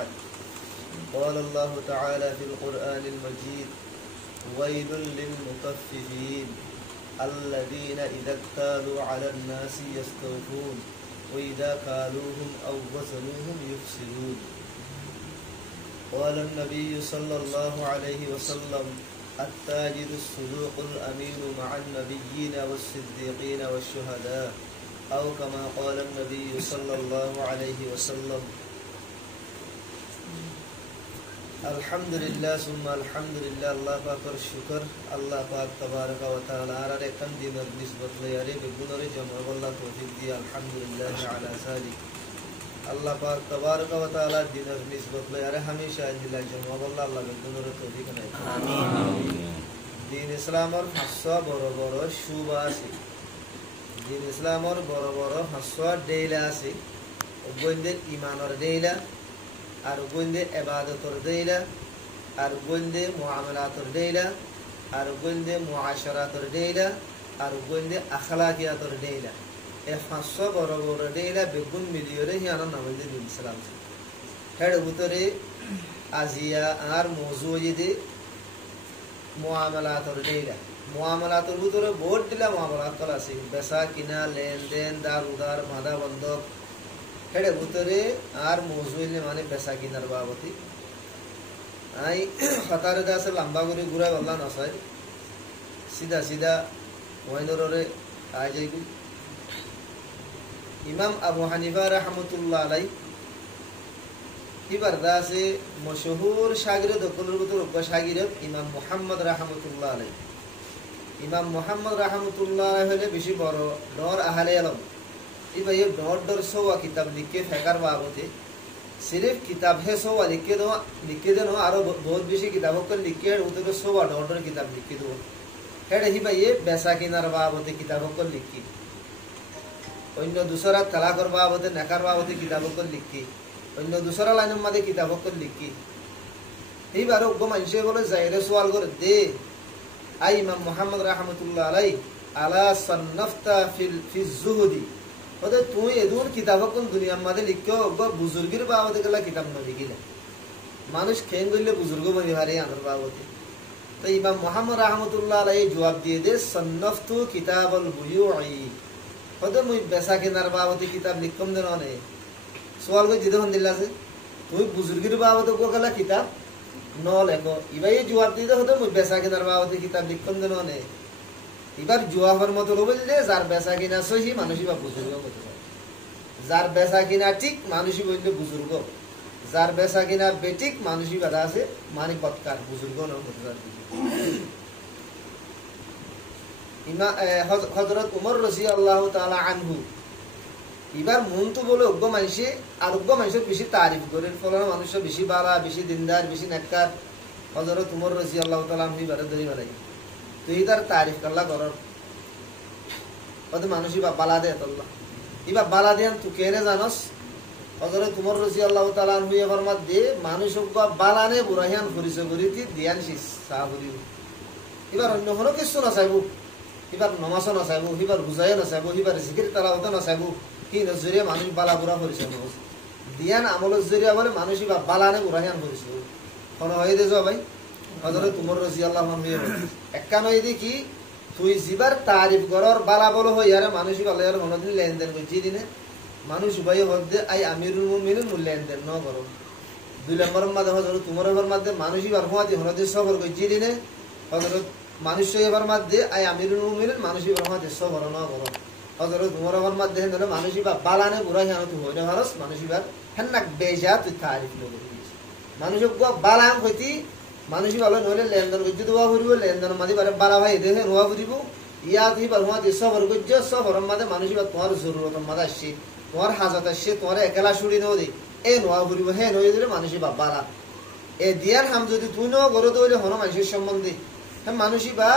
بعد قال الله تعالى في القرآن المجيد ويل للمطففين الذين إذا اكتالوا على الناس يستوفون وإذا كالوهم أو وزنوهم يخسرون قال النبي صلى الله عليه وسلم التاجر الصدوق الأمين مع النبيين والصديقين والشهداء أو كما قال النبي صلى الله عليه وسلم الحمد لله ثم الحمد لله الله پاک اور شکر اللہ پاک تبارک و تعالی ارے کم دین اور نسبت لے ارے بگنور جمع اللہ توفیق دی الحمدللہ علی ذلک اللہ پاک تبارک و تعالی دین اور نسبت لے ارے ہمیشہ اللہ جمع اللہ بگنور توفیق دے آمین دین اسلام اور حسوا বড় বড় শুভ আছে دین اسلام اور বড় বড় حسوا দেইলা আছে ওগন্দের ঈমানের দেইলা আর গোন্দে ইবাদতের দেইলা আর গোন্দে মুআমালাতের দেইলা আর গোন্দে মুআশারাতের দেইলা আর গোন্দে আখলাকিয়াতের দেইলা এ পাঁচশো বড় বড় দেইলা বেগুন মিলিয়রে হিয়ানা নামে দিন ইসলাম হেড ভিতরে আজিয়া আর মওজুদে মুআমালাতের দেইলা মুআমালাতের ভিতরে বহুত দিলা মুআমালাত আছে বেচা কিনা লেনদেন দার উদার বাঁধা বন্ধক হেডে ভিতরে আর মজুইলে মানে বেচা কিনার বাবতি আই হতারে দাসে লম্বা করে ঘুরা বললা নসাই সিধা সিধা ওয়াইনরে আই যাইবি ইমাম আবু হানিফা রাহমাতুল্লাহ আলাই ইবার দাসে মশহুর শাগিরদ দকলের ভিতর উপ শাগিরদ ইমাম মুহাম্মদ রাহমাতুল্লাহ আলাই ইমাম মুহাম্মদ রাহমাতুল্লাহ হলে বেশি বড় ডর আহলে ইলম इबा ये डॉट सोवा किताब लिखे फेकार बाबते सिर्फ किताब है सोवा लिखे दो आरो बहुत बेशी किताबों को लिखे उधर सोवा डॉट किताब लिखे दो हेड ही भाई ये बेसा किनार बाबते किताबों को लिखी अन्य दूसरा तलाकर बाबते नकार बाबते किताबों को लिखी अन्य दूसरा लाइन में किताबों को लिखी ही बारो गो मंशे बोले जाहिर सवाल कर दे आई इमाम मुहम्मद रहमतुल्लाह अलैहि अला सन्नफ्ता फी जुहदी ওদে তুই এদুর কিতাবকন দুনিয়ার মধ্যে লিখো গো বুজুর্গের বাবতে গলা কিতাব না লিখিলে মানুষ খেন গইলে বুজুর্গ বনি ভারে আনর বাবতে তো ইমাম মুহাম্মদ রাহমাতুল্লাহ আলাইহি জবাব দিয়ে দে সন্নফতু কিতাবুল বুয়ুই ওদে মুই বেচা কেনার বাবতে কিতাব লিখম দেন নে সওয়াল কই জিদে হন দিলাছে তুই বুজুর্গের বাবতে গো গলা কিতাব ন লেখো ইবাই জবাব দিয়ে ওদে মুই বেচা কেনার বাবতে কিতাব লিখম দেন নে এবার জওয়াবের মতো বললে যার বেচা কিনা সহি মানুষই বা বুজুর্গ হতে পারে যার বেচা কিনা ঠিক মানুষই বললে বুজুর্গ যার বেচা কিনা বেঠিক মানুষই বাধা আছে মানে বৎকার বুজুর্গ না হতে পারে হযরত ওমর রাদিয়াল্লাহু তাআলা আনহু এবার মন তো বলে অজ্ঞ মানুষে আর অজ্ঞ মানুষের বেশি তারিফ করে ফলানো মানুষ বেশি বালা বেশি দিনদার বেশি নেককার হযরত ওমর রাদিয়াল্লাহু তাআলা আনহু বারে ধরে বাড়াই তুই তার তারিফ করলা করর ওদের মানুষই বা বালা দে আল্লাহ ইবা বালা দেন তুই কেনে জানস হযরত ওমর রাদিয়াল্লাহু তাআলা আনহু এর মধ্যে মানুষক বালানে বুরাহিয়ান পরিচয় করিতি দিয়ান শিস সাহাবী এবার অন্য কোনো কিছু না চাইবো এবার নামাজ না চাইবো এবার রোজা না চাইবো এবার জিকির তেলাওয়াত না চাইবো কি নজরিয়া মানুষ বালা বুরা পরিচয় নস দিয়ান আমলের জরিয়া বলে মানুষই বা বালানে বুরাহিয়ান পরিচয় কোন হয় দে যাও ভাই হযরত ওমর রাদিয়াল্লাহু আনহু একানই দেখি তুই জিবার তারিফ করর বালা বলো হই আরে মানুষই ভালো আর মনদিন লেনদেন কই দিনে মানুষ ভাই হদে আই আমিরুল মুমিনিন মূল লেনদেন ন করো দুই নম্বরের মধ্যে হযরত ওমরের মধ্যে মানুষই বার হওয়াতে হনদে সফর কই দিনে হযরত মানুষই এবার মধ্যে আই আমিরুল মুমিনিন মানুষই বার হওয়াতে সফর ন করো হযরত ওমরের মধ্যে হেন মানুষই বা বালানে বুড়া জানো তুই হইনা হারস মানুষই বার হেননাক বেজা তুই তারিফ ন করি মানুষক বালাম হইতি মানুষই ভালো নইলে লেনদেন করতে দোয়া করিব লেনদেন মাঝে বারে বালা ভাই দেখে নোয়া করিব ইয়া তুই বারমা যে সফর করছে সফরের মাঝে মানুষই বা তোমার জরুরত মাঝে আসছে তোমার হাজত আসছে তোমার একলা ছুড়ি নেও দে এ নোয়া করিব হে নই দিলে মানুষই বা বালা এ দিয়ার হাম যদি তুই ন গরো দইলে হন মানুষের সম্বন্ধে হ্যাঁ মানুষই বা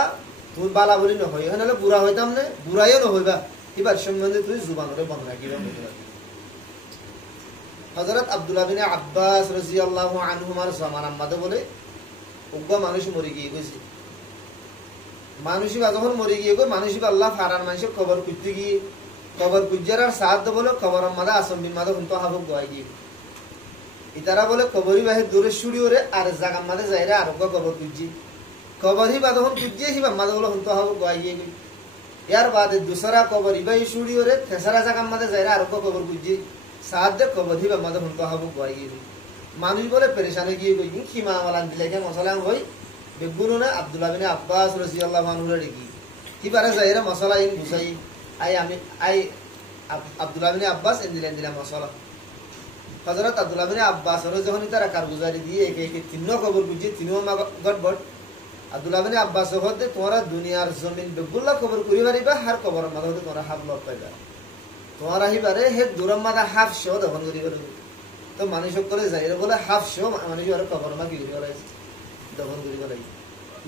তুই বালা বলি নহয় হলে বুড়া হইতাম না বুড়াইও নহইবা এবার সম্বন্ধে তুই জুবানরে বন্ধ রাখিবা হযরত আব্দুল্লাহ বিন আব্বাস রাদিয়াল্লাহু আনহুমার জামানার মধ্যে বলে উগ্গা মানুষ মরে গিয়ে গেছে মানুষই যখন মরে গিয়ে গো মানুষই আল্লাহ ফারান মানুষের খবর করতে গিয়ে খবর কুজার আর সাথ বলো খবর মাদা আসম্বির মাদা হুন তো হাবুক গোয়াই গিয়ে ইতারা বলে কবরি বাহির দূরে শুড়িওরে আর জাগাম মাঝে যাইরা আরোগ্য কবর খুঁজি কবর হিবা তখন খুঁজিয়ে হিবা মাঝে বলে হন্ত হব গাইয়ে গই ইয়ার বাদে দুসরা কবর ইবাই শুড়িওরে তেসরা জাগাম মাঝে যাইরা আরোগ্য কবর খুঁজি সাহায্যে কবর হিবা মাঝে হন্ত হব গাইয়ে গই মানুষ বলে পেরেশান হয়ে গিয়ে গই কি মামালান দিলেকে মশলা হই বেগুনো না আব্দুল্লাহ বিন আব্বাস রাদিয়াল্লাহু আনহু রে কি কিবারে যাইরা মশলা ইন বুঝাই আই আব্দুল্লাহ বিন আব্বাস দিলা মশলা হযরত আব্দুল্লাহ বিন আব্বাস ওরে যখন তারা কারগুজারি দিয়ে একে একে তিন কবর বুঝি তিনও গড়বড় আব্দুল্লাহ বিন আব্বাস হতে তোমরা দুনিয়ার জমিন বেগুল্লা কবর করি পারিবা হার কবর মাঝে হতে তোমরা হাফ লব পাইবা তোমরা হিবারে হে দূরম মাদা হাফ শো দহন করি পারবে তো মানুষ করে যাই বলে হাফ শো মানুষ আর কবর মা কি করি বলে দহন করি বলে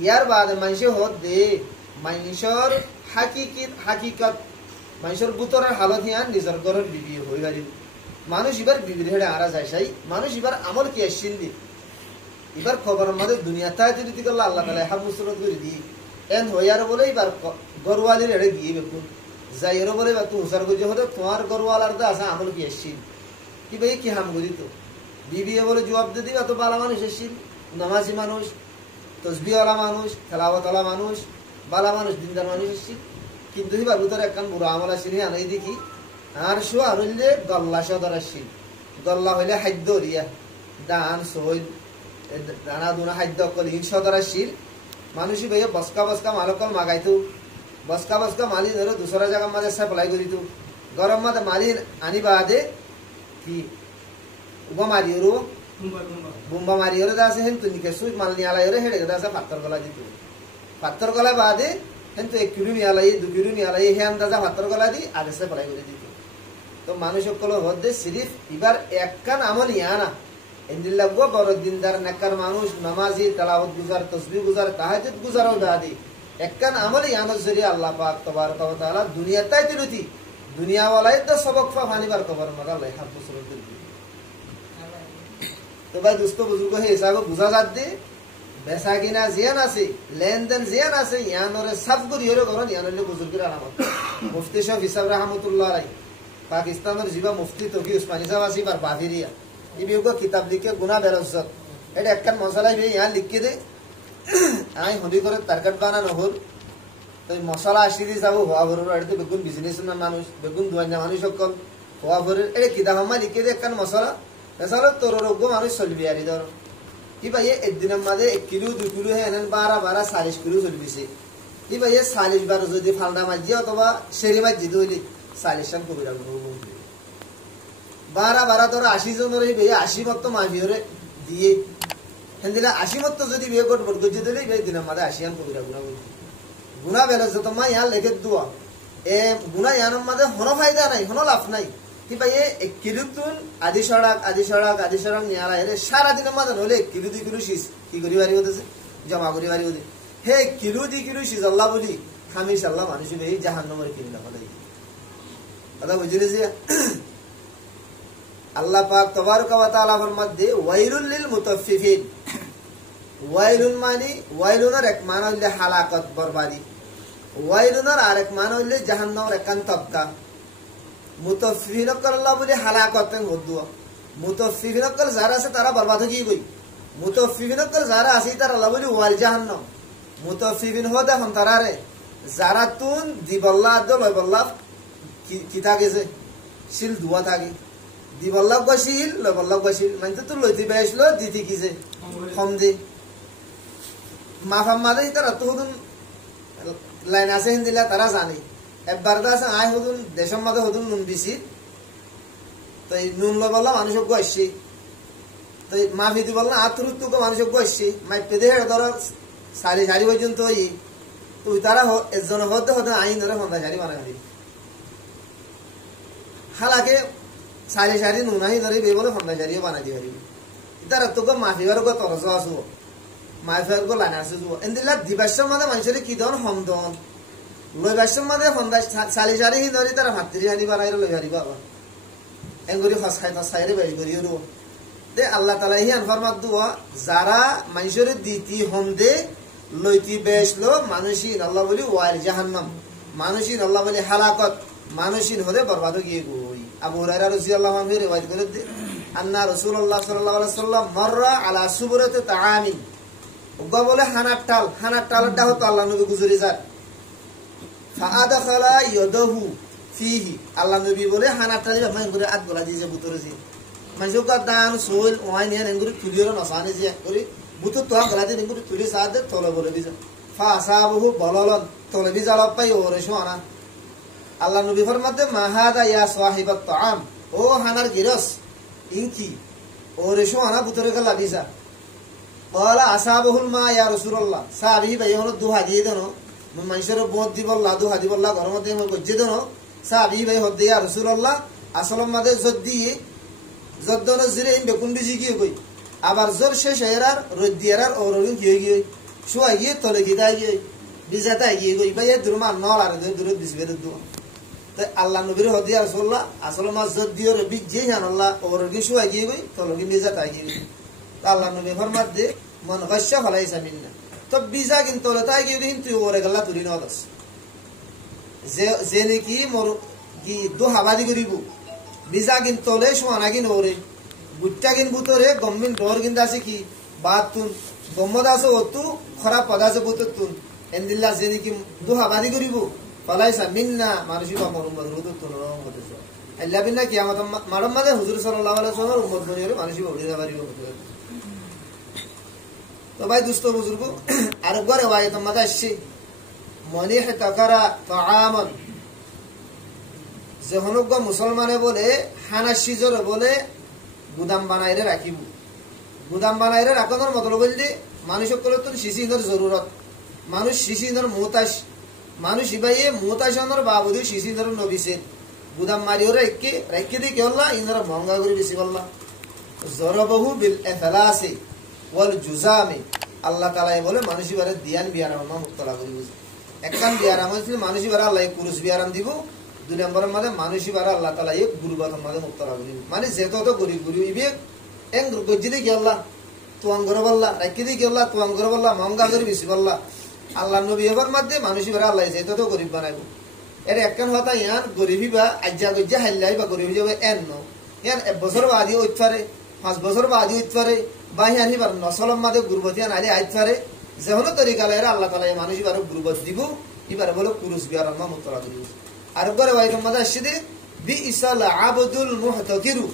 ইয়ার বাদে মানুষ হত দে মানুষের হাকিকত মানুষের বুতরের হালত হিয়ান নিজের ঘরের বিবি হই পারিব মানুষ এবার বিবির হেড়ে আরা যায় সাই মানুষ এবার আমল কি আসছিল দি এবার খবর আমাদের দুনিয়াতে যদি করলে আল্লাহ তাআলা হাফ মুসরত করে দি এন হইয়ার বলে এবার গরওয়ালির হেড়ে গিয়ে বেকুন যাইয়ের বলে বা তুই হুসার গুজে হতে তোমার গরওয়ালার দা আছে আমল কি আসছিল কি ভাই কি হাম করি তো বিবি বলে জবাব দিয়ে দিবা তো বালা মানুষ আসছিল নামাজি মানুষ তসবিহওয়ালা মানুষ তেলাওয়াতওয়ালা মানুষ বালা মানুষ দিনদার মানুষ আসছিল কিন্তু এবার ভিতরে একখান বুড়ো আমল আসছিল আনাই দেখি আর শো আর হইলে গল্লা সদর আসছিল গল্লা হইলে খাদ্য রিয়া দান সই দানা দুনা খাদ্য অকল ইন সদর আসছিল মানুষই ভাইয়া বসকা বসকা মালকল মাগাইতো বসকা বসকা মালি ধরো দুসরা জায়গা মাঝে সাপ্লাই করিত গরম মাঝে মালি আনি বাদে কি উবা মারি ওর বুম্বা মারি ওরে দাসে হেন তুই নিকে সুই মাল নিয়ে আলাই ওরে হেডে দাসে পাত্তর গলা দিত পাত্তর গলা বাদে হেন তো 1 কিলো নিয়ে আলাই 2 কিলো নিয়ে আলাই হে আন্দাজা পাত্তর গলা দি আগে সাপ্লাই করে দিত তো মানুষ সকল হদ্দে সিরিফ এবার একখান আমল ইয়ানা ইন্দিল্লাহ গো বড় দিনদার নেককার মানুষ নামাজি তেলাওয়াত গুজার তাসবিহ গুজার তাহাজ্জুদ গুজারও দাদি একখান আমল ইয়ানার জরিয়া আল্লাহ পাক তবারক ওয়া তাআলা দুনিয়াতেই তিলুতি দুনিয়া ওয়ালাই তো সবক ফানিবার খবর মারা লাই হাত বছর দিল তো ভাই দোস্ত বুজুর্গ হে হিসাবে বুঝা যাত দে বেচা কিনা জিয়ান আছে লেনদেন জিয়ান আছে ইয়ানরে সাফ করি হরে করন ইয়ানলে বুজুর্গের আলামত মুফতি সাহেব হিসাব রাহমাতুল্লাহ আলাইহি পাকিস্তানের জিবা মুফতি তকি উসমানী সাহেব আসি বার বাদিরিয়া এই বিয়োগ কিতাব লিখে গুনাহ বেরজত এটা একখান মশলাই ভাই ইয়া লিখকে দে আই হদি করে তারকাট বানানো হল তো মশলা আসি দি যাবো হওয়া ভরুর এটা তো বেগুন বিজনেসম্যান মানুষ বেগুন দুয়াঞ্জা মানুষ সকল হওয়া ভরুর এটা কিতাব আমার লিখে দে একখান মশলা মশলা তোর রোগ্য মানুষ চলবি আর ধর কি ভাই একদিনের মাঝে 1 কিলো 2 কিলো হে এনে 12 40 কিলো চলবিছে কি ভাই 40 বার যদি ফালদা মাঝি অথবা সেরি মাঝি দইলি 40 জন কবিরা গুলো 12 তোর 80 জনের ভাই 80 মত মাফি হরে দিয়ে হেন্দিলা 80 মত যদি বিয়ে করব গজি দিলে ভাই দিনের মাঝে 80 জন কবিরা গুনাহ বেলা যত মা ইয়া লেগে দুয়া এ গুনাহ ইয়ানোর মাঝে কোনো ফায়দা নাই কোনো লাভ নাই কি ভাই 1 কিলো তুন আদি সড়ক নিয়ারা এর সারা দিনের মাঝে হলে 1 কিলো 2 কিলো শীষ কি করি বাড়ি হতেছে জমা করি বাড়ি হতে হে কিলো 2 কিলো শীষ আল্লাহ বলি খামিস আল্লাহ মানুষ ভাই জাহান্নামের কিনা হলে কথা বুঝলি যে আল্লাহ পাক তবারক ওয়া তাআলা ফরমাতে ওয়াইলুল লিল মুতাফফিফিন ওয়াইলুন মানে ওয়াইলুনের এক মানে হইলে হালাকত বরবাদি ওয়াইলুনের আরেক মানে হইলে জাহান্নামের একান্ত তবকা মুতাফফিফিন আল্লাহ বলি হালাকতেন হদুয়া মুতাফফিফিন যারা আছে তারা বরবাদ হয়ে গই মুতাফফিফিন যারা আছে তারা আল্লাহ বলি ওয়াল জাহান্নাম মুতাফফিফিন হদে হন তারারে যারা তুন দিবল্লাহ দল বল্লাহ কি থাকে যে শিল দুয়া থাকে দিবল্লাহ গশিল লবল্লাহ গশিল মানে তো লইতে বেসলো দিতি কি যে কম দে মাফাম মাদে তারা তো হুদুন লাইন আছে হিন্দিলা তারা জানে একবার দা আছে আই হুদুন দেশম মাদে হুদুন নুন দিছি তো এই নুন লবল্লাহ মানুষ গসছি তো মাফি দিবল্লাহ আতরুত তো মানুষ গসছি মাই পেদে হেড ধর সারি পর্যন্ত ই তুই তারা একজন হতে হতে আইন ধরে ফন্দা সারি বানাই হালাকে সারি নুনাহি ধরে বেবলে ফন্দা সারিও বানাই দি পারিবি তারা তোকে মাফিবার গো তরজ আসবো মাফিবার গো লাইন আসে যাব এন্দিলা দিবাসর মাঝে মানুষের কি দন হমদন লইবাসর মাঝে ফন্দা সারি হি ধরে তারা ভাতরি হানি বানাই লই হারি বাবা এঙ্গুরি ফসাই ফসাইরে বাই করিও রো দে আল্লাহ তাআলা হি আনফরমাত দুয়া যারা মানুষের দিতি হমদে লইতি বেশলো মানুষিন আল্লাহ বলি ওয়াইল জাহান্নাম মানুষিন আল্লাহ বলি হালাকত মানুষিন হলে বরবাদ গিয়ে গই আবু হুরায়রা রাদিয়াল্লাহু আনহু রিওয়ায়াত করে আন্না রাসূলুল্লাহ সাল্লাল্লাহু আলাইহি ওয়াসাল্লাম মাররা আলা সুবরাতি তাআমিন উগা বলে হানার টালটা হতো আল্লাহ নবী গুজরি যায় ফাআদাখালা ইয়াদাহু ফিহি আল্লাহ নবী বলে হানার টালি মাই করে আত গলা দিয়ে বুতরে যে মাইজো কা দান সোল ওয়াই নিয়ে নেঙ্গুরি তুলিয়র নসানে যে করে বুতু তো গলা দিয়ে নেঙ্গুরি তুলি সাদে তলে বলে দিছে ফা আসাবহু বললন তলে বিজাল পাই ওরে শোনা আল্লাহ নবী ফরমাতে মাহাদা ইয়া সাহিবাত তাআম ও হানার গিরস ইনকি ওরে শোনা বুতরে গলা দিছা قال اصحابه الماء يا رسول الله সাহাবী ভাই হলো দুহা দিয়ে দেন মানুষের বোধ দিবল্লাহ দুহা দিবল্লাহ ঘর মধ্যে গজ্জে দেন সাহাবী ভাই হদ ইয়া রাসূলুল্লাহ আসলম মাদে জদ্দি জদ্দন জিরে বেকুন্ডি জিগি কই আবার জোর শেষ এরার রদ্দিয়ার ওরন গিয়ে গিয়ে শুয়া গিয়ে তলে গিয়ে গিয়ে বিজাতা গিয়ে কই ভাই দুরমা নল আর দূর দিসবে দু তাই আল্লাহ নবীর হদ ইয়া রাসূলুল্লাহ আসলম জদ্দিয়র বিজে জানাল্লাহ ওরন গিয়ে শুয়া গিয়ে কই তলে গিয়ে বিজাতা গিয়ে আল্লাহ নবী ফরমাত দে মান গাশা ফালাইসা মিন্না তো বিজা কিন্তু তাই কি কিন্তু ওরে গল্লা তুলি ন দস যে নাকি মোর কি দু হাবাদি করিব বিজা কিন্তু লে সোনা কিন ওরে গুট্টা কিন বুতরে গম্মিন ডর কিন আছে কি বাতুন গম্মদ আছে অতু খারাপ পদ আছে বুতুন এন্দিল্লা যে নাকি দু হাবাদি করিব ফালাইসা মিন্না মানুষি বা মরম বদরুত তুন রং হতেছে আল্লাহ বিনা কিয়ামত মারম মাদে হুজুর সাল্লাল্লাহু আলাইহি ওয়াসাল্লাম উম্মত বনিরে মানুষি বড়িরা পারিব তো ভাই দুস্থ বুজুর্গ আরেকবার রিওয়ায়াত মধ্যে আসছে মনিহ তাকারা তাআমান যে হনুক মুসলমানে বলে হানাসি জোরে বলে গুদাম বানাইরে রাখিব গুদাম বানাইরে রাখানোর মতলব বললি মানুষ সকলের তো শিশির জরুরত মানুষ শিশির মুতাস মানুষ ইবাইয়ে মুতাসনের বাবুদি শিশির নবিছে গুদাম মারিও রাখি দি কেল্লা ইনরা মহঙ্গা করে বেশি বললা জরবহু বিল ইফলাসি ওয়াল জুজামি আল্লাহ তাআলা বলে মানুষই বারে দিয়ান বিয়ারাম মুক্তলা করিব একখান বিয়ারাম হইছিল মানুষই বারে আল্লাহ কুরুস বিয়ারাম দিব দুই নম্বরের মধ্যে মানুষই বারে আল্লাহ তাআলা এই গুরুবাতর মধ্যে মুক্তলা করিব মানে যেত তো গরিব ইবে এং গজ্জিলি কি আল্লাহ তুয়াং করে বললা রাখি দি কি আল্লাহ তুয়াং করে বললা মহঙ্গা করে বেশি বললা আল্লাহ নবী এবার মধ্যে মানুষই বারে আল্লাহ যেত তো গরিব বানাইব এর একখান কথা ইয়ান গরিবই বা আজ্জা গজ্জা হাইলাই বা গরিবি যাবে এন ন ইয়ান এক বছর বাদি হইতে পারে 5 বছর বাদি হইতে পারে বাহিনী বার নসলম মাদে গুরবতিয়া নারী আইত পারে যেহনো তরিকা লাইরা আল্লাহ তাআলা মানুষ বার গুরবত দিব এবারে বলে কুরুস বিয়ার আল্লাহ মুতলা দিব আর একবার ওয়াইকম মাদে আসছে বি ইসাল আবদুল মুহতাকিরু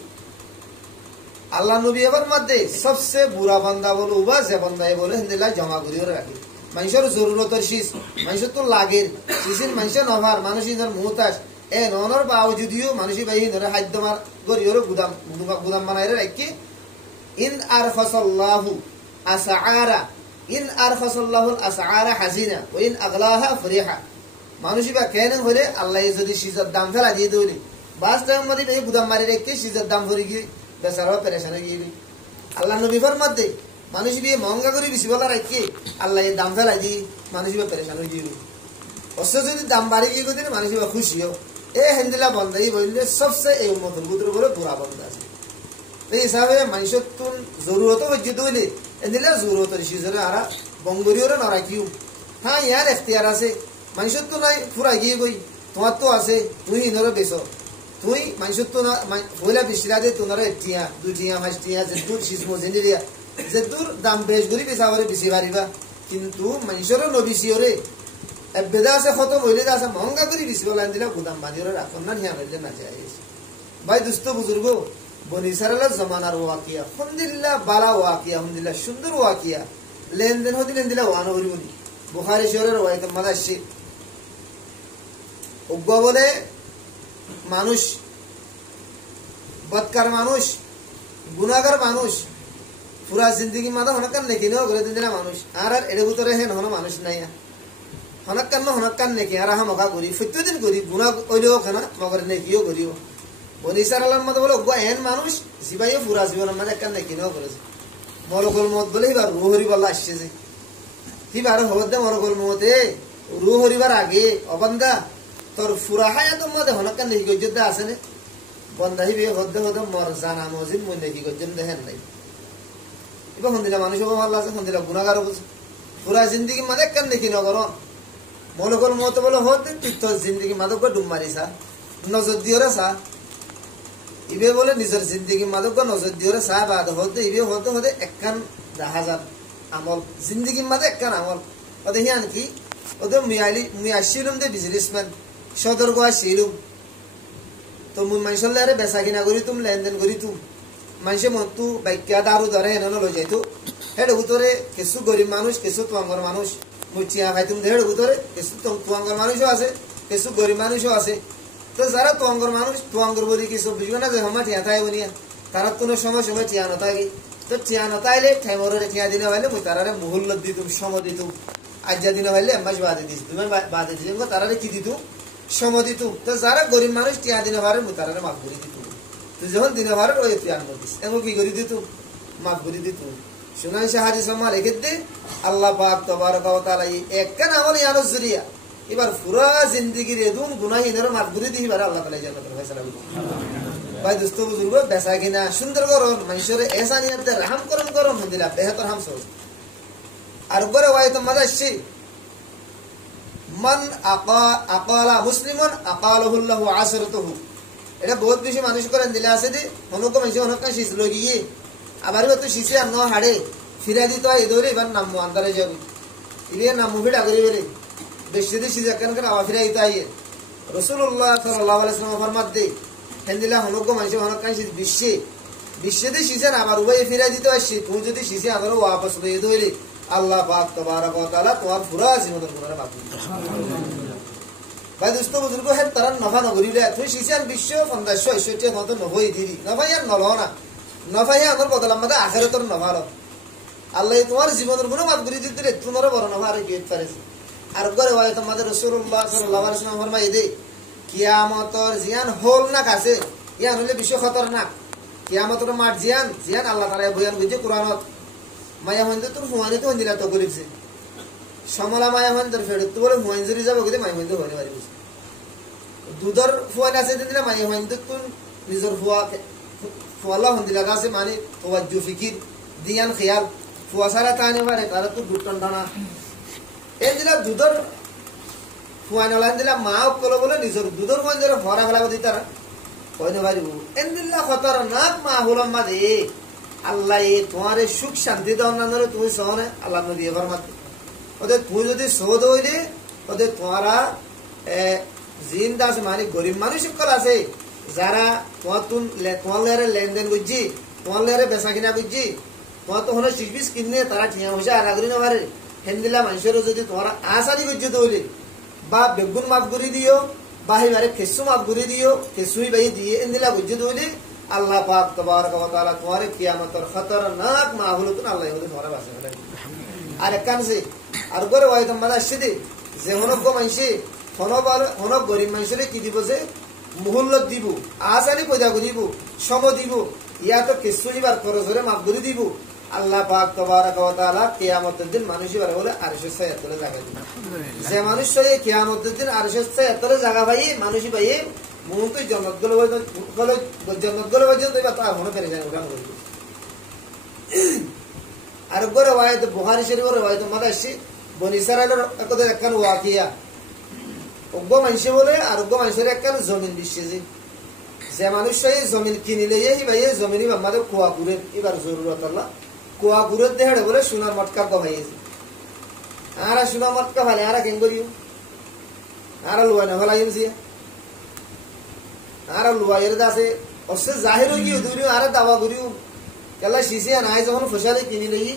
আল্লাহ নবী এবার মধ্যে সবচেয়ে বুড়া বান্দা বলো বা যে বান্দায় বলে হিন্দিলা জমা করিও রাখি মানুষের জরুরতের শীষ মানুষের তো লাগের শীষের মানুষের নভার মানুষের মুহতাজ এ ননর বাউজুদিও মানুষই বাহি ধরে হাদ্য মার গরিওর গুদাম বানাইরে রাখি ইন আরখাসাল্লাহু আসআরা ইন আরখাসাল্লাহুল আসআরা হাজিনা ওয়া ইন আগলাহা ফরিহা মানুষই বা কেন হলে আল্লাহ যদি সিজার দাম ফেলা দিয়ে দেউলি বাস্তব মধ্যে এই গুদাম মারি রেখে সিজার দাম ভরে গিয়ে বেচারা পেরেশান হয়ে গিয়ে আল্লাহ নবী ফরমাতে মানুষ বিয়ে মহঙ্গা করে বেশি বলা রাখি আল্লাহ এই দাম ফেলা দিয়ে মানুষ বা পেরেশান হয়ে গিয়ে অবশ্য যদি দাম বাড়ি গিয়ে গেলে মানুষ বা খুশিও এ হিন্দিলা বন্ধাই বললে সবচেয়ে এই উম্মতের ভিতরে বলে পুরা বন্ধ আছে এই হিসাবে মানুষের তুন জরুরত বজ্জিত হইলে এদিলে জরুরত সিজরে আরা বঙ্গরিওরে নরাকিও হ্যাঁ ইয়ার এখতিয়ার আছে মানুষের তো নাই পুরা গিয়ে গই তোমার তো আছে তুই ইনরে বেছো তুই মানুষের তো হইলা বিশরা দে তোনারে টিয়া দুই টিয়া পাঁচ টিয়া যে দূর সিসমো জেন্দিরিয়া যে দূর দাম বেশ গরি বেচাবরে বেশি পারিবা কিন্তু মানুষেরও নবিসিওরে বেদা আছে খতম হইলে আছে মহঙ্গা করে বেশি বলা দিলা গুদাম বাঁধিওরে রাখুন না নিয়া হইলে না চাই ভাই দুস্থ বুজুর্গ বনি ইসরাইলের জমানার ওয়াকিয়া আলহামদুলিল্লাহ বালা ওয়াকিয়া আলহামদুলিল্লাহ সুন্দর ওয়াকিয়া লেনদেন হতে লেনদিলা ওয়ান হরিবনি বুখারী শরীরের ওয়াইতে মাদাসি উগ্গ বলে মানুষ বদকার মানুষ গুনাহগার মানুষ পুরা জিন্দগি মাদা হনকান নেকি ন করে দিলা মানুষ আর এর ভিতরে হেন হন মানুষ নাই হনকান নেকি আর হা মকা করি প্রতিদিন করি গুনাহ কইলেও খানা মগর নেকিও করিও বনি ইসরাইলের মধ্যে বলে উগ্গ এন মানুষ জিবাইও পুরা জীবনের মধ্যে কান নেকি ন করেছে মরকল মত বলে এবার রুহ হরিবার আসছে যে কিবার হবদে মরকল মতে রুহ হরিবার আগে অবন্দা তোর ফুরা হায়াতের মধ্যে হনকান নেকি গজ্জদা আছে না বন্দা হিবে হদ্দে হদ্দে মর জানা মজিদ মন নেকি গজ্জন দেখেন নাই এবার হন্দিলা মানুষ হবো আল্লাহ আছে হন্দিলা গুনাহগার বুঝে পুরা জিন্দগি মধ্যে কান নেকি ন করো মরকল মত বলে হদ্দে তুই তোর জিন্দগি মাদক ডুব মারিসা নজর দিওরা সা ইবে বলে নিজের জিন্দগি মাদক নজর দিয়ে সাহেব আদা হতে ইবে হতে হতে একখান হাজার আমল জিন্দগির মাঝে একখান আমল ওদের হিয়ান কি ওদের আসছিলাম দে বিজনেসম্যান সতর্ক আসছিলাম তো মুই মানুষের লারে বেচা কিনা করি তুম লেনদেন করি তুম মানুষে মতো বাইকা দারু ধরে হেন লই যাইতো হেডে ভিতরে কিছু গরিব মানুষ কিছু তোয়াঙ্গর মানুষ মুই চিয়া খাইতুম হেডে ভিতরে কিছু তোয়াঙ্গর মানুষও আছে কিছু গরিব মানুষও আছে তো যারা তোয়াঙ্গর মানুষ তোয়াঙ্গর বলি কি 24 ঘন্টা যে হমা ঠিয়া থাকে বলিয়া তারা কোনো সময় সময় ঠিয়া নথাকে তো ঠিয়া নথাইলে ঠেমরে ঠিয়া দিনে হইলে মুই তারারে মুহুল্লত দিতুম সম দিতুম আজ্জা দিনে হইলে এম্বাস বাদে দিস তুমি বাদে দিলে তারারে কি দিতুম সম দিতুম তো যারা গরিব মানুষ ঠিয়া দিনে পারে মুই তারারে মাফ করে দিতুম তুই যখন দিনে পারে ওই ঠিয়া নদিস এমন কি করে দিতুম মাফ করে দিতুম শুনাই সে হাদিস আমার রেখে দে আল্লাহ পাক তাবারক ওয়া তাআলা একখান আমল ইয়ানুস জরিয়া এবার পুরা জিন্দেগির এদুন গুনাহীনের মাফ করে দিই এবার আল্লাহ তাআলা জান্নাতের ফয়সালা করবে ভাই দোস্ত বুজুর্গ বেচা কিনা সুন্দর করুন মানুষের এহসানিয়াতে রহম করুন দিলা বেহতর হাম সহজ আর গরে ওয়াইত মাদাশি মান আকালা মুসলিমান আকালাহু আল্লাহু আসরাতুহু এটা বহুত বেশি মানুষ করেন দিলে আছে দি অনুক মানুষ অনুক শিস লগিয়ে আবার তো শিসে আর ন হাড়ে ফিরা দিতে হয় ধরে এবার নাম আন্দারে যাবে ইলিয়ে নাম মুভিটা করে বেরে বেশি দিয়ে শিসে কেন কেন আবার ফিরা দিতে হয় রাসূলুল্লাহ সাল্লাল্লাহু আলাইহি ওয়াসাল্লাম ফরমাত দে হেন্দিলা হনুক মানুষ হনুক কাছে বিশ্বে দিয়ে শিসে আবার উভয়ে ফিরা দিতে হয় তুমি যদি শিসে আবারও ওয়াপস লইয়ে ধরে আল্লাহ পাক তাবারক ওয়া তাআলা তোমার পুরা জীবনের গুনাহ মাফ করে দিবেন ভাই দোস্ত বুজুর্গ হে তারা নফা নগরিলে তুই শিশান বিশ্ব 560 মত নহই দিরি নফা ইয়ার নল না নফা ইয়া আমার বদল আমাদের আখিরাতের নফা আল্লাহ তোমার জীবনের গুনাহ মাফ করে দিতে তোমার বড় নফা আর কি পারেছে আর গরে ওয়াইত আমাদের রাসূলুল্লাহ সাল্লাল্লাহু আলাইহি ওয়াসাল্লাম ফরমায় দে কিয়ামতের জিয়ান হল না কাছে ইয়ান হলে বিশ্ব খতরনাক কিয়ামতের মাঠ জিয়ান আল্লাহ তাআলা বয়ান কইছে কুরআনত মায়া হইন্দে তোর হুয়ানি তো হন্দিরা তো করিছে সমলা মায়া হইন্দর ফেরত তো বলে হুয়াইজুরি যাব কইতে মায়া হইন্দে হনে পারিস দুধর ফুয়ান আছে দিনা মায়া হইন্দে তুন নিজর ফুয়ালা হন্দিলা কাছে মানে তাওয়াজ্জু ফিকির দিয়ান খেয়াল ফুয়াসারা তানে পারে তারা তো গুটন টানা এই দিলা দুধর ফুয়ানলা দিলা মা কল বলে নিজর দুধর হইন্দর ভরা ফেলা দিই তারা কইনে পারিব এন্দিল্লা খতরনাক মা হলাম মাদে আল্লাহ তোমারে সুখ শান্তি দাও না ধরে তুমি সহনে আল্লাহ নবী এবার মাত্র ওদের তুই যদি সহদ হইলে ওদের তোমারা জিন্দা আছে মানে গরিব মানুষ সকল আছে যারা তোমার লেয়ারে লেনদেন করছি তোমার লেয়ারে বেচা কিনা করছি তোমার তো হলে শিখবিস কিনে তারা ঠিয়া পয়সা আনা করি না পারে হেন্দিলা মানুষেরও যদি তোমার আশানি করছি তৈরি বা বেগুন মাফ করে দিও বা এবারে খেসু মাফ করে দিও খেসুই বাই দিয়ে এন্দিলা বুঝছে তৈরি আল্লাহ পাক তাবারক ওয়া তাআলা তোমারে কিয়ামতের খতরনাক মাহলুতুন আল্লাহ হলে তোমারে বাঁচাবে আর একখানছে আর গরে ওয়াইত মানে আসছে যে হনক মানসি হনক গরিব মানুষের কি দিব যে মুহুল্লত দিব আসানি পয়দা করিব সম দিব ইয়া তো কিছু এবার খরচরে মাফ করে দিব আল্লাহ পাক তাবারক ওয়া তাআলা কিয়ামতের দিন মানুষ এবার বলে আরশের ছায়া তলে জায়গা দিবে যে মানুষ সয়ে কিয়ামতের দিন আরশের ছায়া তলে জায়গা পাই মানুষই পাই মুহূর্তে জন্নত গলে পর্যন্ত এবার তা মনে পেরে যায় ওরা আর গরে ওয়াইত বুখারী শরীফের ওয়াইত মাদা আসছে বনি ইসরাইলের একদের একখান ওয়াকিয়া অজ্ঞ মানুষ বলে আর অজ্ঞ মানুষের একখান জমিন দিচ্ছে যে মানুষ জমিন কিনিলে ভাই জমিনই আমাদের কুয়া ঘুরে এবার জরুরত আল্লাহ কুয়া ঘুরে দেহে বলে সোনার মটকা গভাইছে আর সোনার মটকা ভালে আর কেন করিও আর লুয়া না ভালাই আর লুয়া এর আছে অবশ্য জাহির হয়ে গিয়ে দূরিও আর দাবা করিও কেলা শিশিয়া নাই যখন ফসালে কিনি লই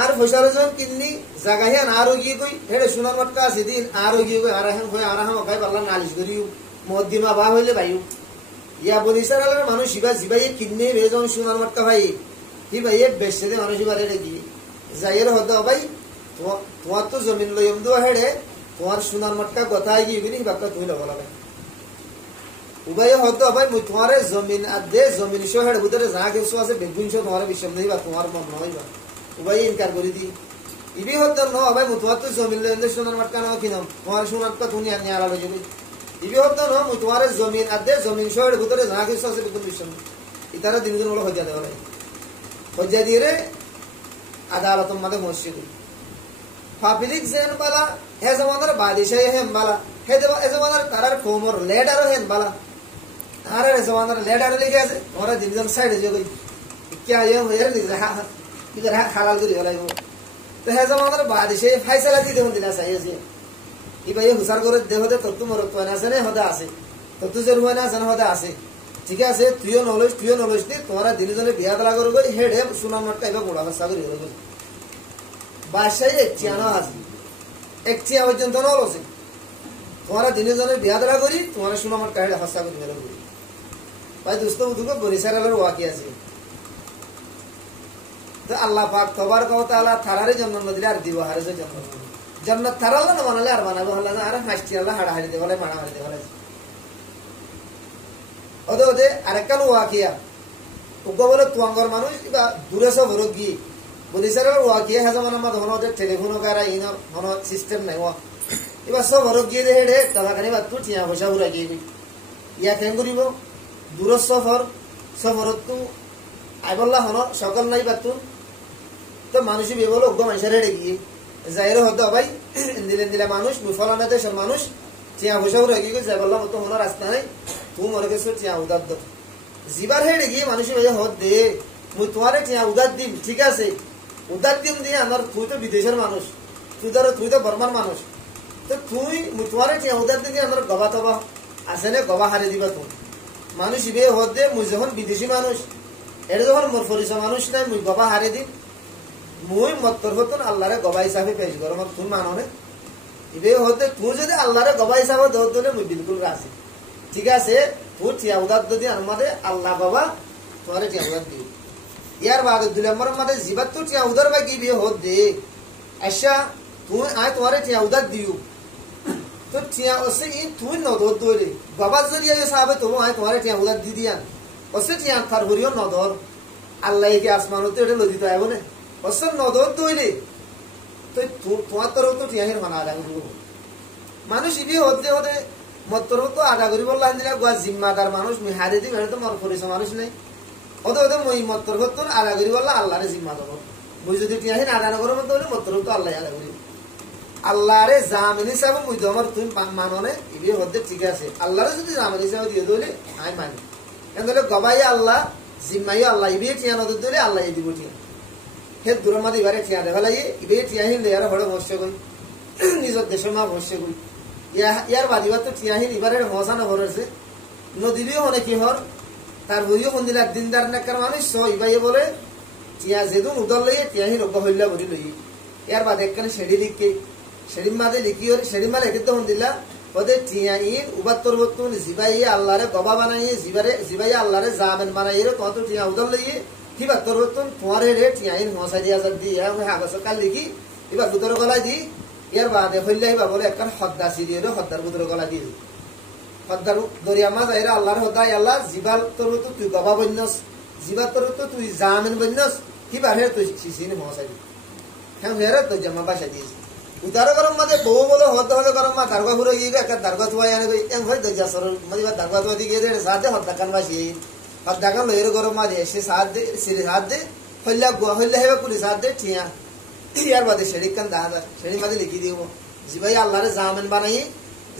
আর ফসালে যখন কিনি জাগাহিয়া আর গিয়ে কই হেড়ে সোনার মটকা আছে দিন আর গিয়ে কই আর এখন কই আর হাম খাই পারলা নালিশ করিও মদ্দিমা বা হইলে ভাইও ইয়া বলিসার মানুষ ইবা জিবাই কিনে বে যখন সোনার মটকা ভাই কি ভাই বেশি দে মানুষ ইবা রেডে গিয়ে যাইয়ের হতো ভাই তোমার তো জমিন লইম দো হেড়ে তোমার সোনার মটকা গথাই গিয়ে বিনি বাক্কা তুই লব লাগে উভয় হতো ভাই মুই তোমারে জমিন আর দে জমিন সহ হেড়ে ভিতরে যা কিছু আছে বেগুন সহ তোমার বিশ্বাস নেই বা তোমার মন নইবা উভয় ইনকার করে দি ইবি হতো ন ভাই মুই তোমার তো জমিন লইম দে সোনার মটকা নাও কিনাম তোমার সোনার মটকা তুমি আনি আলা লই যাবি ইবি হতো ন মুই তোমার জমিন আর দে জমিন সহ হেড়ে ভিতরে যা কিছু আছে বেগুন বিশ্বাস ইতারা দিন দিন বলে হজ্জা দেওয়া লাগে হজ্জা দিয়ে রে আদালত মধ্যে মসজিদ পাবলিক জেন বালা হে জমানার বাদিশাহ হেন বালা হে জমানার তারার কোমর লেডারও হেন বালা আরে জমানার লেডার লিখে আছে ওরা দিনজন সাইডে যে কই क्या ये हेर लिख रहा इधर हालाल करी होला यो तो हे जमानार बादशाह फैसला दी देवन दिला चाहिए से ई भाई हुसार করে দেহ দে তত্ত্ব মরত্ব না জানে হদা আছে তত্ত্ব যে রুয়া না জানে হদা আছে ঠিক আছে তুইও নলেজ নি তোমরা দিনজনে বিয়া দলা করবে হেডে সুনাম নট টাইপে গোড়া ভাষা করি হলো বাদশাহ এক চিয়ানো আছে এক চিয়া পর্যন্ত নলছে তোমরা দিনজনে বিয়া দলা করি তোমরা সুনাম নট টাইপে ভাষা করি হলো ভাই দোস্ত বুঝুগো বরিশালের ওয়াকি আছে তো আল্লাহ পাক তবারক ওয়া তাআলা থারারে জান্নাত নদিলে আর দিব হারে জান্নাত জান্নাত থারালো না বানালে আর বানাবো হলা না আর মাস্টি আল্লাহ হাড়া হাড়ি দে বলে মারা মারি দে বলে ওদে আরেকখান ওয়াকিয়া উগ্র বলে তুয়াঙ্গর মানুষ বা দূরে সব রোগী বরিশালের ওয়াকিয়া হাজামান আমার ধরনের ওদের টেলিফোন কারা ইনর কোনো সিস্টেম নাই ওয়া এবার সব রোগী দে হেডে তাবাকানি বা তু টিয়া পয়সা উড়া গিয়ে ইয়া কেন করিব দূর সফরত তু আইবল্লা হন সকল নাই বাতু তো মানুষ বেবল উগ্র মানুষের হেডে গিয়ে যাইরো হতো ভাই দিলে মানুষ মুফলানা দেশের মানুষ টিয়া পয়সা উড়া গিয়ে যাইবল্লা মতো হন রাস্তা নাই তুই মরে গেছো টিয়া উদার দ জিবার হেডে গিয়ে মানুষ হত দে মুই তোমারে টিয়া উদার দিম ঠিক আছে উদার দিম দিয়ে আমার তুই তো বিদেশের মানুষ তুই তো বর্মার মানুষ তো মুই তোমারে টিয়া উদার দিম আমার গবা তবা আছে নে গবা হারে দিবা তুমি মানুষ ইবে হত দে মুই যখন বিদেশি মানুষ এটা যখন মোর পরিচয় মানুষ নাই মুই গবা হারে দিম মুই মত্তর হতন আল্লাহরে গবা হিসাবে পেশ করো আমার তুই মানো নে ইবে হতে তুই যদি আল্লাহরে গবা হিসাবে দৌড় দিলে মুই বিলকুল রাজি ঠিক আছে তুই টিয়া উদার যদি আমাদের আল্লাহ বাবা তোমারে টিয়া উদার দিও ইয়ার বাদ 2 নম্বর মধ্যে জিবাত তো টিয়া উদার বা কি বিয়ে হত দে আচ্ছা তুই আয় তোমারে টিয়া উদার দিও তো টিয়া ওসে ই তুই নদর দইলে বাবা জরিয়া সাহাবে তো আয় তোমারে টিয়া উদার দি দিয়ান ওসে টিয়া থার ভরিও নদর আল্লাহ কি আসমানতে এটা লদিত আইবো না ওসে নদর দইলে তো তোমার তরফ তো টিয়া হির মানা লাগবে মানুষ ইবি হতে মত্তর তো আদা করি বললাম দিলা গোয়া জিম্মাদার মানুষ মি হারে দিই এটা তো মর পরিচয় মানুষ নেই ওদের মই মত্তর তো আদা করি বললা আল্লাহরে জিম্মা দেবো মুই যদি টিয়া হিন আদা নগর মতো হলে মত্তর তো আল্লাহ আদা করি আল্লাহরে জামিন হিসাবে মুই তো আমার তুমি মাননে ইবি হতে ঠিক আছে আল্লাহরে যদি জামিন হিসাবে দিয়ে দিলে আমি মানি কেন গবাই আল্লাহ জিম্মাই আল্লাহ ইবি টিয়া নদর দিলে আল্লাহ দিব টিয়া হে দূরের মাঝে এবারে টিয়া দেখা লাগে ইবে টিয়া হিন দেয়ার হড়ে বসে কই নিজের দেশের মা বসে কই ইয়ার বাদিবার তো টিয়া হিন এবারে মজা না ভরেছে নদীবিও অনেক হর তার বইও কোন দিলা দিনদার নাকার মানুষ ইবাই বলে টিয়া যেদুন উদল লইয়ে টিয়া হিন অজ্ঞ হইলা বলি লই ইয়ার বাদ একখানে সেড়ি লিখকে সেড়ির মাঝে লিখি ওর সেড়ির মালে একে তখন দিলা ওদের টিয়া ইন উবাত্তর বর্তন জিবাইয়ে আল্লাহরে গবা বানাইয়ে জিবাইয়ে আল্লাহরে জামেন বানাইয়ে তোমার তো টিয়া উদল লইয়ে কি বাত্তর বর্তন তোমার রে টিয়া ইন মশাই দিয়ে আজাদ দিয়ে হাগস কাল লিখি এবার ভিতরে গলায় দি ইয়ার বাদে হইলে এবার বলে একখান হদ্দা সিরিয়ে হদ্দার ভিতরে গলা দিয়ে হদ্দার দরিয়া মাছ আইরা আল্লাহর হদ্দাই আল্লাহ জিবাল তোর তো তুই গবা বন্যস জিবার তোর তো তুই জামেন বন্যস কি বাহে তুই সিসিনে মশাই হ্যাঁ হেরে তো জমা বাসা দিয়েছি উতারো গরম মাঝে বউ বলে হদ্দা হলে গরম মা দারগা ঘুরে গিয়ে একটা দারগা থুয়াই আনে এম হয় দরজা সর মাঝে দারগা থুয়া দিয়ে গিয়ে সাথে হদ্দা কান বাসি হদ্দা কান লইয়ের গরম মাঝে এসে সাথ দে সিরে সাথ দে হইলা গোয়া হইলে হেবে পুলিশ সাথ দে ঠিয়া ইয়ার বাদে সেড়ি কান দাদা সেড়ি মাঝে লিখি দিব জিবাই আল্লাহরে জামেন বানাই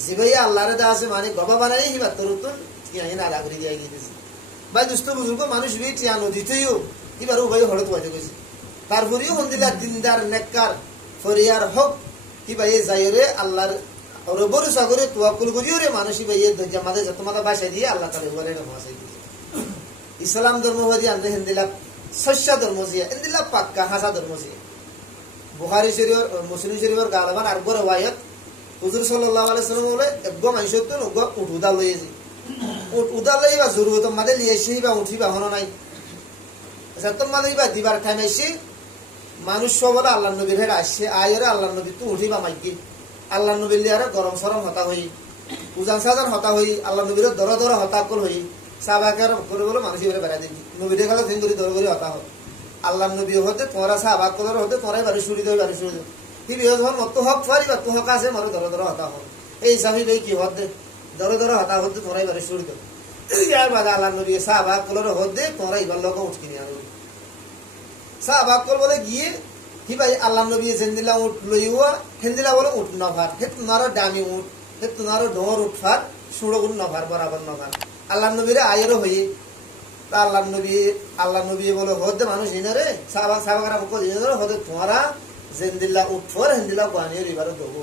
জিবাই আল্লাহরে দা আছে মানে গবা বানাই হিবা তোর তো টিয়া হিন আদা করে দিয়ে গিয়েছে ভাই দুষ্ট বুজুর্গ মানুষ বি টিয়া নদীতেও এবার উভয় হড়ত বাজে গেছে তারপরেও হন্দিলা দিনদার নেককার ফরিয়ার হক কি ভাই যাইরে আল্লাহর রবরু সাগরে তোয়াক্কুল করিও রে মানুষ ভাই দরজা মাঝে যত মাথা বাসা দিয়ে আল্লাহ তাআলা বলে এটা মাসাই দিয়েছে ইসলাম ধর্ম হদি আনতে হিন্দিলা সস্যা ধর্ম জিয়া হিন্দিলা পাক্কা হাসা ধর্ম জিয়া বুখারী শরীফ মুসলিম শরীফের গালবান আর বড় ওয়ায়াত হুজুর সাল্লাল্লাহু আলাইহি সাল্লাম বলে একগো মানুষের তো উঠুদা লইয়েছে উঠুদা লইবা জরুরত মাদে লিয়েছি বা উঠিবা হনো নাই যত মাদে বা দিবার টাইম আইছে মানুষ সবলা আল্লাহর নবীর হেড আসছে আয়রে আল্লাহর নবী তো উঠিবা মাইকি আল্লাহর নবীর লিয়ারে গরম সরম হতা হই উজান সাজার হতা হই আল্লাহর নবীর দর হতা কল হই সাহাবাকের করে বলে মানুষ এবারে বেড়া দিবি নবীর গেলে দিন করে দর করে হতা হয় আল্লাহ নবী হতে তোমরা সাহাবাক কলর হতে তোমরাই বাড়ি শুড়ি দেবে বাড়ি শুড়ি দেবে কি বিয়ে যখন মত হক ফারিবা তো হক আছে মরে দর হতা হয় এই হিসাবে ভাই কি হতে দর হতা হতে তোমরাই বাড়ি শুড়ি দেবে ইয়ার বাদে আল্লাহ নবী সাহাবাক কলর হতে তোমরা এবার লোক উঠকি নিয়ে আনবে সাহাবাক কল বলে গিয়ে কি ভাই আল্লাহ নবী জেন্দিলা উঠ লইয়া হেন্দিলা বলে উঠ নভার হে তোমারও দামি উঠ হে তোমারও ডোর উঠফার সুড়গুন নভার বরাবর নভার আল্লাহ নবীরে আয়েরও হয়ে তা আল্লাহ নবী বলে হদে মানুষ ইনারে সাহাবারা বকল ইনারে হদে তোমারা জেন্দিল্লা উঠফর হিন্দিল্লা কোয়ানি রিবার দেবো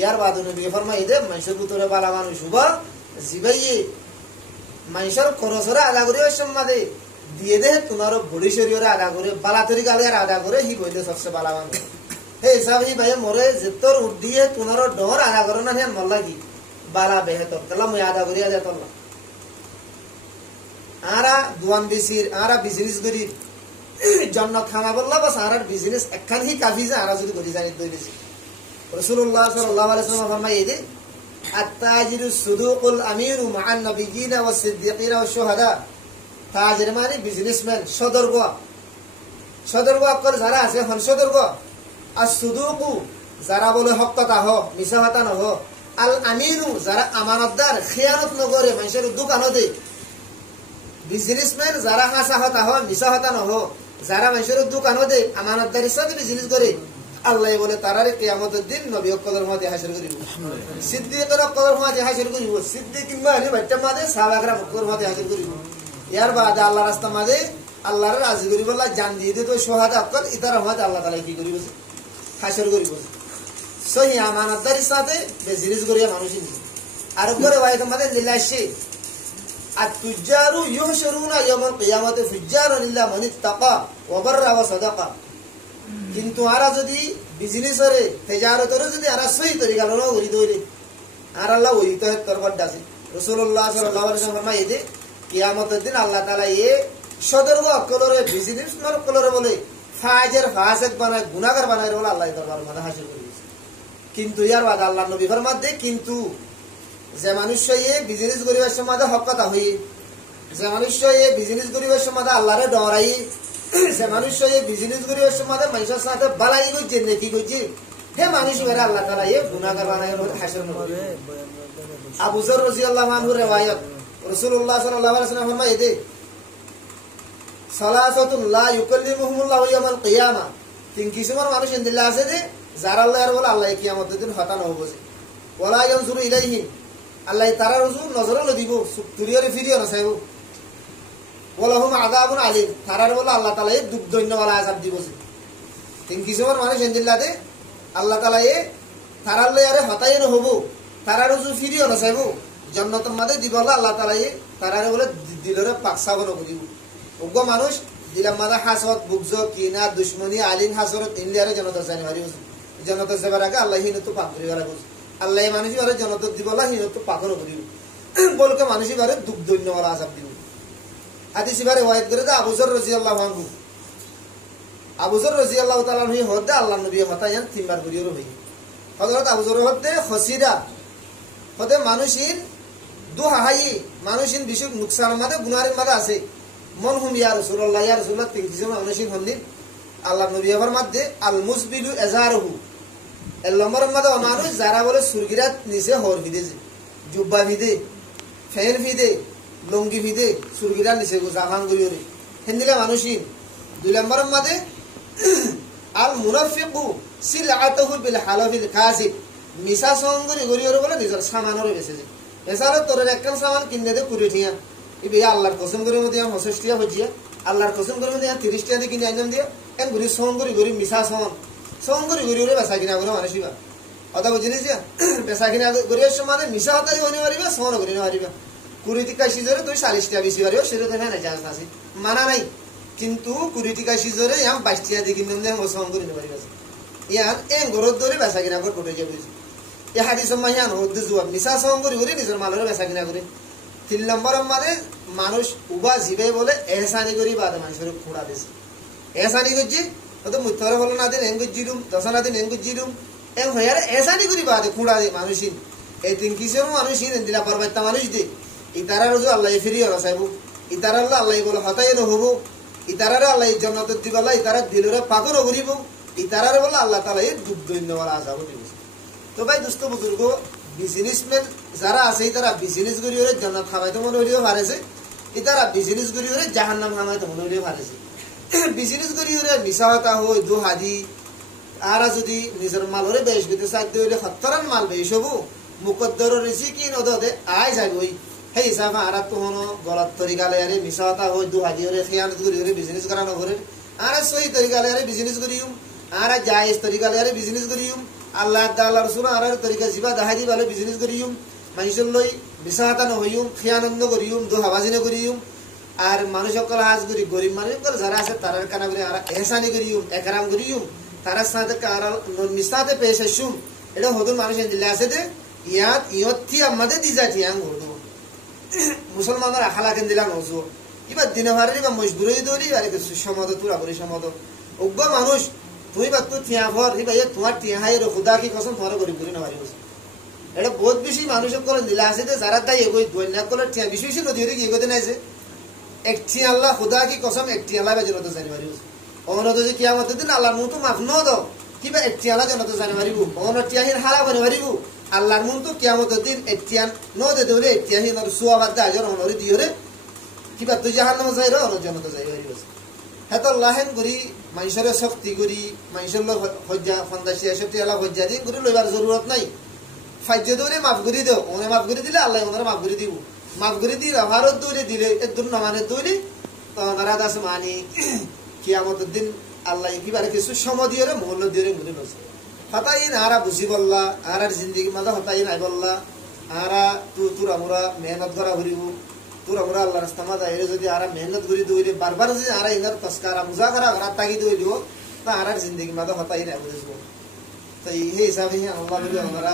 ইয়ার বাদ নবী ফরমাই দে মানুষের ভিতরে বালা মানুষ হুবা জিবাইয়ে মানুষের খরচরে আদা করে সম্মাদে দিয়ে দে তোমার বড়ি শরীরে আদা করে বালা তরিকা আদা করে হি বইলে সবচেয়ে বালা মানুষ হে হিসাব হি ভাই মরে যেতর উঠ দিয়ে তোমার ডর আদা করে না হেন মল্লা কি বালা বেহেতর তাহলে মুই আদা করিয়া যেত না আরা দোয়ান বেশির আরা বিজনেস করি জন্য খানা বললা বাস আর বিজনেস একখান হি কাফি যে আরা যদি করি জানি দই বেশি রাসূলুল্লাহ সাল্লাল্লাহু আলাইহি ওয়াসাল্লাম ফরমায় দে আত-তাজিরু সুদুকুল আমিরু মা'আন নাবিয়িনা ওয়াস সিদ্দিকিনা ওয়াশ শুহাদা তাজির মানে বিজনেসম্যান সদর্গ অক্ষর যারা আছে হন সদর্গ আর সুদুকু যারা বলে হক কথা হ মিছা কথা নহ আল আমিরু যারা আমানতদার খেয়ানত নগরে মানুষের দোকানো দে বিজনেসম্যান যারা হাসা হতা হ মিছা হতা নহ যারা মানুষের দোকানো দে আমানতদারির সাথে বিজনেস করে আল্লাহ বলে তারারে কিয়ামতের দিন নবী কদর মাঝে হাসিল করিব সিদ্দিকের কদর মাঝে হাসিল করিব সিদ্দিক কিংবা আলী বাচ্চা মাঝে সাহাবাগরা কদর মাঝে হাসিল করিব ইয়ার বাদে আল্লাহ রাস্তা মাঝে আল্লাহর রাজি করিব আল্লাহ জান দিয়ে দিত সোহাদা অকল ইতারা মাঝে আল্লাহ তাআলা কি করিব হাসিল করিব সহি আমানতদারির সাথে বিজনেস করিয়া মানুষই আর করে ভাই তোমাদের লিলাশি আত-তুজারু ইউহশরুনা ইয়াউমাল কিয়ামাতি ফুজ্জারান ইল্লা মান ইত্তাকা ওয়া বাররা ওয়া সাদাকা কিন্তু আরা যদি বিজনেসরে তেজারতরে যদি আরা সহি তরিকা লনো করি দইলে আর আল্লাহ ওই তো তরবার দাসি রাসূলুল্লাহ সাল্লাল্লাহু আলাইহি ওয়াসাল্লাম ফরমায় কিয়ামতের দিন আল্লাহ তাআলা এ সদর্গ অকলরে বিজনেসম্যান অকলরে বলে ফাজির ফাসিক বানায় গুনাহগার বানায় বলে আল্লাহ দরবার মধ্যে হাসিল করিবে কিন্তু ইয়ার বাদ আল্লাহ নবী ফরমাত দে কিন্তু যে মানুষ এ বিজনেস করিবার সময় হক কথা হই যে মানুষ এ বিজনেস করিবার সময় আল্লাহরে ডরাই যে মানুষ এ বিজনেস করিবার সময় মানুষের সাথে বালাই কইছে নেকি কইছে হে মানুষ বেরা আল্লাহ তাআলা এ গুনাহগার বানায় হাসিল করিবে আবু যর রাদিয়াল্লাহু আনহু riwayat রাসূলুল্লাহ সাল্লাল্লাহু আলাইহি ওয়াসাল্লাম ফরমায় দে সালাসাতুন লা ইউকাল্লিমুহুমুল্লাহু ইয়াওমাল কিয়ামা তিন কিসমর মানুষ ইনদিল্লাহ আছে দে যারা আল্লাহর বলে আল্লাহ কিয়ামতের দিন হতা নহব যে ওয়ালা ইয়ানজুরু ইলাইহিম আল্লাহ তারা রুজু নজর দিব তুরিয়রে ফিরিয়ে না চাইব ওয়ালাহুম আযাবুন আলীম তারার বলে আল্লাহ তাআলা এই দুঃখ দৈন্যওয়ালা আযাব দিব যে তিন কিসমর মানুষ ইনদিল্লাহ দে আল্লাহ তাআলা এ তারার লয়ারে হতাই নহব তারা রুজু ফিরিয়ে না চাইব জান্নাতের মধ্যে দিব আল্লাহ তাআলা এ তারারে বলে দিলরে পাকসাব না করিব ওগো মানুষ দিলাম মাদা হাসত বুগজ কিনা দুশমনি আলিন হাসরত ইনলিয়ারে জান্নাত জানি মারি জান্নাত যাবার আগে আল্লাহ হিন তো পাক করিবার আগে আল্লাহ মানুষই বারে জান্নাত দিব আল্লাহ হিন তো পাকর করিব বলকে মানুষই বারে দুঃখ দৈন্যওয়ালা আযাব দিব হাদিস বারে ওয়াইদ করে দা আবু যর রাদিয়াল্লাহু আনহু আবু যর রাদিয়াল্লাহু তাআলা হি হদে আল্লাহ নবী হতায়ান তিনবার করিও হই হযরত আবু যর হদে খসিরা হদে মানুষিন দুহাই মানুষিন বিশুক নুকসান মাদে গুনাহের মাদে আছে মন হুম ইয়া রাসূলুল্লাহ তিন কিসম মানুষিন হন্দিন আল্লাহ নবী ফরমাতে আল মুসবিলু এজারহু এর নম্বরের মধ্যে মানুষ যারা বলে সুরগিরাত নিচে হর ভিদে জুব্বা ভিদে ফেন ভিদে লঙ্গি ভিদে সুরগিরাত নিচে জাহান করিওরে হিন্দিলা মানুষই দুই নম্বরের মধ্যে আল মুনাফিকু সিলআতুহু বিল হালাফিল কাযিব মিছা সঙ্গরি করিওরে বলে নিজের সামানরে বেচেছে এছাড়া তোর একখান সামান কিনে দে কুড়ি ঠিয়া ইবে আল্লাহর কসম করে মধ্যে 25 টিয়া হইছিয়া আল্লাহর কসম করে মধ্যে 30 টিয়া দিয়ে কিনে আইনাম দিয়া এন গুরি সঙ্গরি গরি মিছা সঙ্গরি গরিওরে বেচা কিনা করে মানুষইবা অথবা বুঝিলিস বেচা কিনা গরিয়ের সময় মিছা হতাই হনি পারিবা সন করি না পারিবা কুড়ি টিকা সিজরে তুই 40 টিয়া বেশি পারিও সেটা তো না চান্স আছে মানা নাই কিন্তু কুড়ি টিকা সিজরে আম 22 টিয়া দিয়ে কিনে দে সন করি না পারিবা ইয়ান এন গরত ধরে বেচা কিনা করে টোটে যাবে এই হাদিস মাইয়ান হদ্দ জুয়া মিছা সঙ্গরি গরি নিজের মালরে বেচা কিনা করে 3 নম্বরের মানে মানুষ উবা জিবে বলে এহসানি করি বাদে মানুষের খুঁড়া দিছে এহসানি করছি তো মুথরে হলো না দিন এঙ্গুজ জিরুম দশনা দিন এঙ্গুজ জিরুম এং হয়ারে এহসানি করি বাদে খুঁড়া দি মানুষিন এই তিন কিসের মানুষিন দিলা পারবাইতা মানুষ দে ইতারা রজু আল্লাহ ফিরিয়ে রাসাইব ইতারা আল্লাহ বলে হতাই নহব ইতারারে আল্লাহ জান্নাত দিবাল্লাহ ইতারা দিলরে পাগল করিব ইতারারে বলে আল্লাহ তাআলা এই দুঃখ দৈন্যওয়ালা আযাব দিব তো ভাই দোস্ত বুজুর্গ বিজনেসম্যান যারা আছে তারা বিজনেস করি ওরে জান্নাত খাওয়াইতে মনে হইলেও পারেছে ইতারা বিজনেস করি ওরে জাহান্নাম খাওয়াইতে মনে হইলেও পারেছে বিজনেস করি ওরে মিশাওয়াতা হয় দু হাদি আর যদি নিজের মালরে বেশ গতে সাধ্য হইলে 70 মাল বেশ হবো মুকদ্দর রিজিকি নদে আয় যাবে ওই সেই হিসাবে আর তো হনো গলত তরিকালে আরে মিশাতা হয় দু হাজি হরে খেয়ানত করি হরে বিজনেস করানো করে আর সহি তরিকালে আরে বিজনেস করিম আর জায়েজ তরিকালে আরে বিজনেস করিম আল্লাহ তাআলা রাসূল আর তরিকা জিবা দাহাদি ভালো বিজনেস করিম মানুষের লই মিশাতা ন হইম খেয়ানত ন করিম দু হাবাজি ন করিম আর মানুষ সকল হাজ করি গরিব মানুষ সকল যারা আছে তারার কানা করে আর এহসানি করিম একরাম করিম তারার সাথে কারাল মিশাতে পেশ আসুম এটা হদুন মানুষের দিলে আছে যে ইয়াত ইয়ত্তি আমাদের দিজা টিয়াং হদু মুসলমানের আখালা কেন দিলা নজো এবার দিনে ভারে বা মজবুরি দৌড়ি আর সুসম্মত তুরা করি সম্মত অজ্ঞ মানুষ তুমি বা তো টিয়া ভর হি ভাই তোমার টিয়া হাই খুদা কি কসম তোমার গরিব করি না পারি এটা বহুত বেশি মানুষের করে দিলা আছে যে যারা তাই এগোই দৈন্য করে টিয়া বেশি বেশি নদী কি এগোতে নাইছে একটি আল্লাহ খুদা কি কসম একটি আল্লাহ বেজর তো জানি পারি অনত যে কিয়ামত দিন আল্লাহর মুখ তো মাফ ন দাও কিবা একটি আল্লাহ জনত জানি পারিব অন টিয়াহির হারা করে পারিব আল্লাহর মুখ তো কিয়ামত দিন একটিয়ান ন দে দেরে একটিয়াহির সুয়াবাদ দে আজর অনরি দিওরে কিবা তুই জাহান্নামে যাই রে অন জনত যাই পারিব হেত লাহেন করি মানুষের শক্তি করি মানুষের লোক হজ্জা ফন্দাসিয়া শক্তি আল্লাহ হজ্জা দিন করি লইবার জরুরত নাই ফাজ্য দৌড়ে মাফ করে দেও ওনে মাফ করে দিলে আল্লাহ ওনারা মাফ করে দিব মাফ করে দিয়ে ভারত দৌড়ে দিলে এর দূর নমানের দৌড়ে ওনারা দাস মানি কিয়ামতের দিন আল্লাহ কিবারে কিছু সময় দিয়ে মহল্ল দিয়ে ঘুরে বসে হতাই আরা বুঝি বললা আর জিন্দগি মাঝে হতাই নাই বললা আরা তোর আমরা মেহনত করা ঘুরিব তোর আমরা আল্লাহ রাস্তা মাঝে এর যদি আরা মেহনত করি দৌড়ে বারবার যদি আরা ইনার তস্কারা মুজা করা ঘর তাকি দৌড় দিব তা আর জিন্দগি মাঝে হতাই নাই বুঝেছ তো এই হিসাবে আল্লাহ বলি আমরা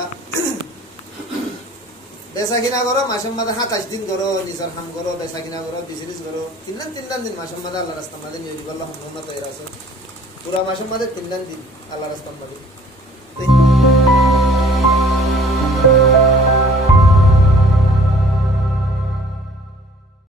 বেচা কিনা করো মাসের মাঝে 27 দিন করো নিজের হাম করো বেচা কিনা করো বিজনেস করো তিন দিন মাসের মাঝে আল্লাহ রাস্তা মাঝে নিয়ে দিব আল্লাহ সম্পূর্ণ তৈরি আছে পুরা মাসের মাঝে 3 দিন আল্লাহ রাস্তা মাঝে